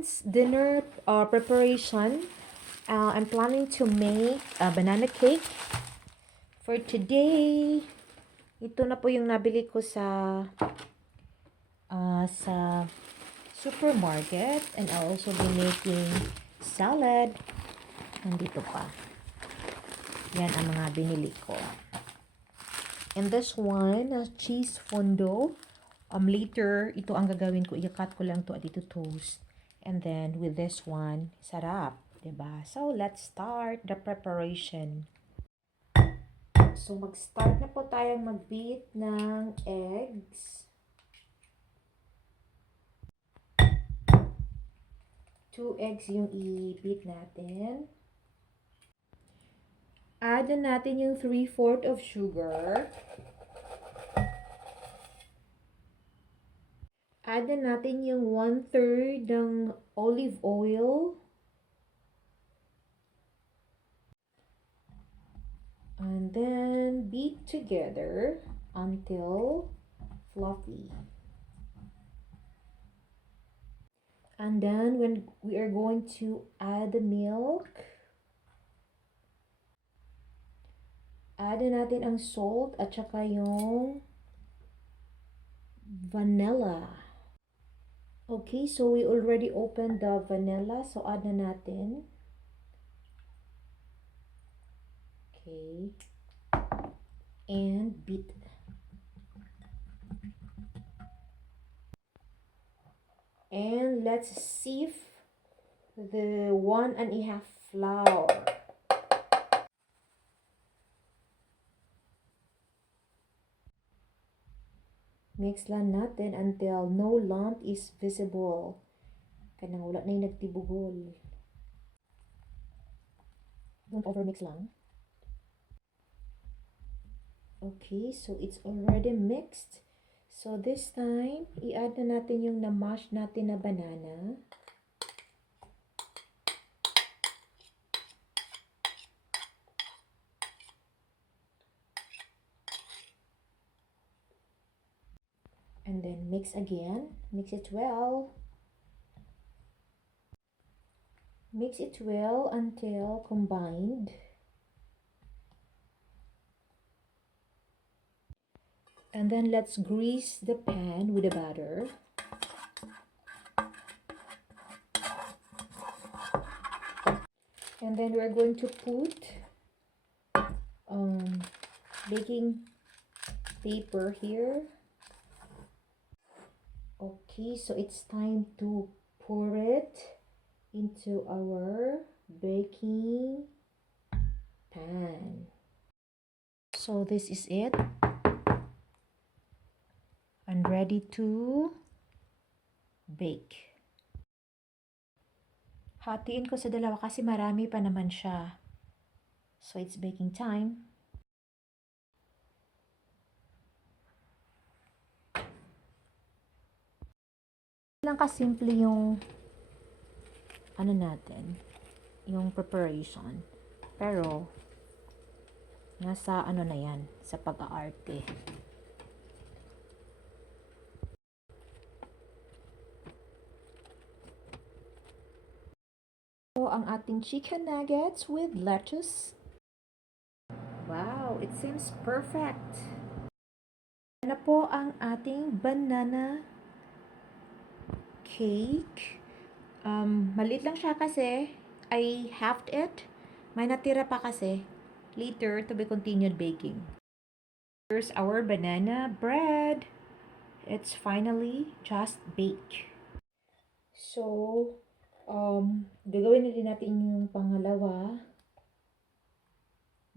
Valentine's dinner preparation. I'm planning to make a banana cake for today. Ito na po yung nabili ko sa supermarket, and I'll also be making salad. Nandito pa. Yan ang mga binili ko. And this one, cheese fondue. Later, ito ang gagawin ko. I-cut ko lang to at ito toast. And then, with this one, sarap. Diba? So, let's start the preparation. So, mag-start na po tayong mag-beat ng eggs. 2 eggs yung i-beat natin. Add na natin yung 3/4 of sugar. Add na natin yung 1/3 ng olive oil. And then beat together until fluffy. And then when we are going to add the milk, add na natin ang salt at saka yung vanilla. Okay, so we already opened the vanilla, so add na natin. Okay. And beat. And let's sieve the 1.5 flour. Mix lang natin until no lump is visible. Kanang wala na yung nagtibugol. Don't overmix lang. Okay, so it's already mixed. So this time, i-add na natin yung na-mash natin na banana. And then mix again. Mix it well. Mix it well until combined. And then let's grease the pan with the butter. And then we're going to put baking paper here. Okay, so it's time to pour it into our baking pan. So this is it. And ready to bake. Hatiin ko sa dalawa kasi marami pa naman siya. So it's baking time. Lang kasimple yung ano natin, yung preparation. Pero nasa ano na yan, sa pag-aarte. Ang ating chicken nuggets with lettuce. Wow, it seems perfect. Ano po ang ating banana cake. Maliit lang siya kasi I halved it. May natira pa kasi. Later to be continued baking. Here's our banana bread. It's finally just baked. So, gagawin na din natin yung pangalawa.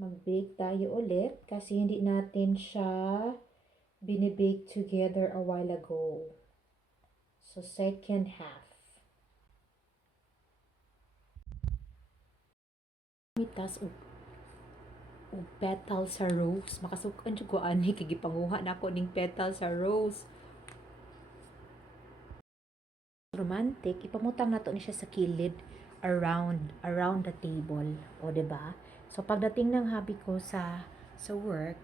Mag-bake tayo ulit kasi hindi natin siya binibake together a while ago. So, second half. Mitas og petal sa rose. Makasukan siya ko ani kigipanguha na ako ning petal sa rose. Romantic, ipamutang nato ni siya sa kilid around the table, o diba? So pagdating ng hubby ko sa work,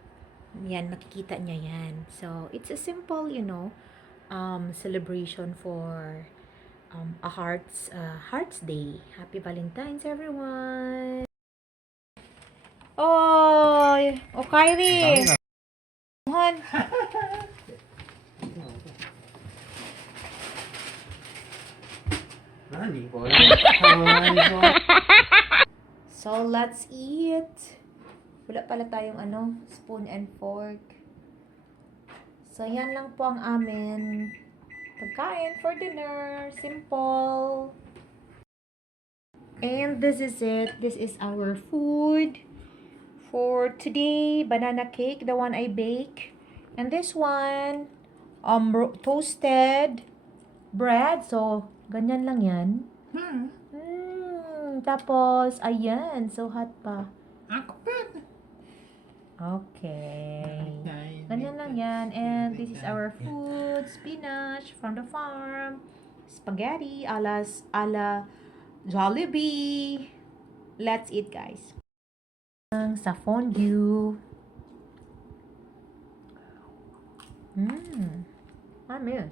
yan nakikita niya yan. So it's a simple, celebration for Hearts Day. Happy Valentines, everyone! Oy! O Kyrie! Juan! So, let's eat. Wala pala tayong spoon and fork. So, yan lang po ang amin pagkain for dinner. Simple. And this is it. This is our food for today. Banana cake, the one I bake. And this one, toasted bread. So, ganyan lang yan. Tapos, ayan. So, hot pa. Okay. Ganyan lang yan. And this is our food. Spinach from the farm. Spaghetti a la Jollibee. Let's eat, guys. Sa fondue. Amen.